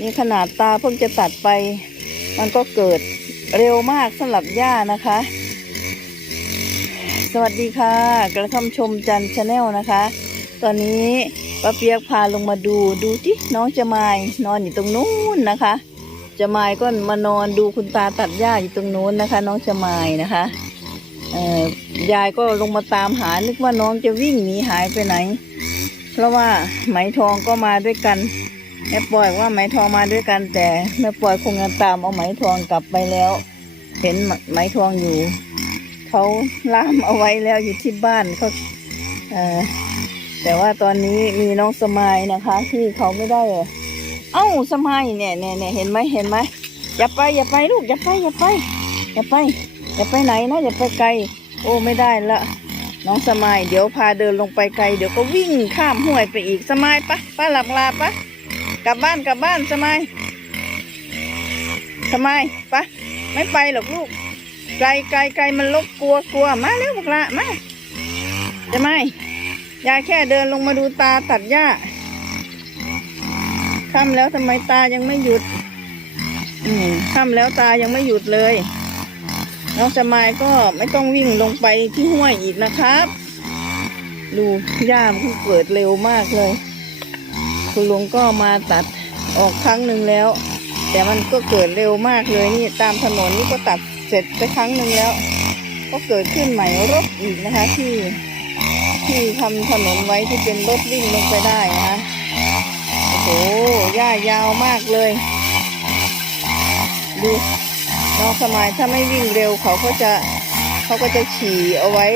นี่ขนาดตาเพิ่งจะตัดไป มันก็เกิดเร็วมากสำหรับย่านะคะ สวัสดีค่ะ กระท่อมชมจันชาแนลนะคะ ตอนนี้ป้าเปียกพาลงมาดูดูที่น้องจะมายนอนอยู่ตรงนู้นนะคะ จะมายก็มานอนดูคุณตาตัดหญ้าอยู่ตรงนู้นนะคะ น้องจะมายนะคะยายก็ลงมาตามหานึกว่าน้องจะวิ่งหนีหายไปไหน เพราะว่าไหมทองก็มาด้วยกัน แม่ปล่อยว่าไหมทองมาด้วยกัน แต่แม่ปล่อยคงจะตามเอาไหมทองกลับไปแล้ว เห็นไหมทองอยู่เขาล่ามเอาไว้แล้วอยู่ที่บ้านเขาเออแต่ว่าตอนนี้มีน้องสมายนะคะ ที่เขาไม่ได้เอ้าสมายเนี่ยเนี่ยเนี่ยเห็นไหมเห็นไหมอย่าไปอย่าไปลูกอย่าไปอย่าไปอย่าไปอย่าไปไหนนะอย่าไปไกล โอ้ไม่ได้ละน้องสมายเดี๋ยวพาเดินลงไปไกล เดี๋ยวก็วิ่งข้ามห้วยไปอีกสมายปะป้าหลับลาปะ กลับบ้านกลับบ้านสมายสมปะไม่ไปหรอกลูก ไกลไกลไกลมันลบกลัวกลัวมาเร็วบอกละมาจะไม่ยายแค่เดินลงมาดูตาตัดหญ้าค่ำแล้วทำไมตายังไม่หยุด อืมค่ำแล้วตายังไม่หยุดเลยน้องสมายก็ไม่ต้องวิ่งลงไปที่ห้วยอีกนะครับ ดูหญ้ามันเกิดเร็วมากเลย คุณลุงก็มาตัดออกครั้งหนึ่งแล้ว แต่มันก็เกิดเร็วมากเลยนี่ตามถนนนี่ก็ตัดเสร็จไปครั้งหนึ่งแล้ว ก็เกิดขึ้นใหม่รถอีกนะคะ ที่ที่ทำถนนไว้ที่เป็นรถวิ่งลงไปได้นะคะโอ้โหหญ้ายาวมากเลยดูน้องสมัยถ้าไม่วิ่งเร็วเขาก็จะเขาก็จะฉี่เอาไว้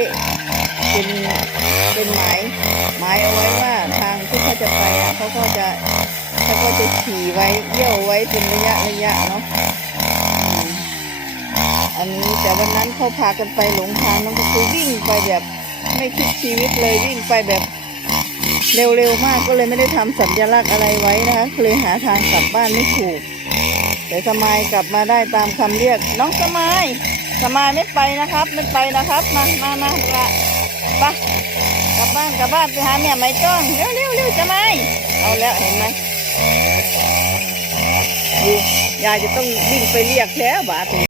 เป็นเป็นหมายหมายเอาไว้ จะไปอะเขาก็จะเขาก็จะฉี่ไว้เยี่ยวไว้เป็นระยะระยะเนาะอันนี้แต่วันนั้นเขาพากันไปหลงทางน้องก็คือวิ่งไปแบบไม่คิดชีวิตเลยวิ่งไปแบบเร็วๆมากก็เลยไม่ได้ทำสัญลักษณ์อะไรไว้นะคะเลยหาทางกลับบ้านไม่ถูก แต่สมายกลับมาได้ตามคำเรียก น้องสมายสมายไม่ไปนะครับ ไม่ไปนะครับ มามามาละไป กลับบ้านกลับบ้านไปหาแม่ไม่จ้องเร็วเร็วเร็วสมายเอาแล้วเห็นไหมดูยายจะต้องวิ่งไปเรียกแล้วบาทนี้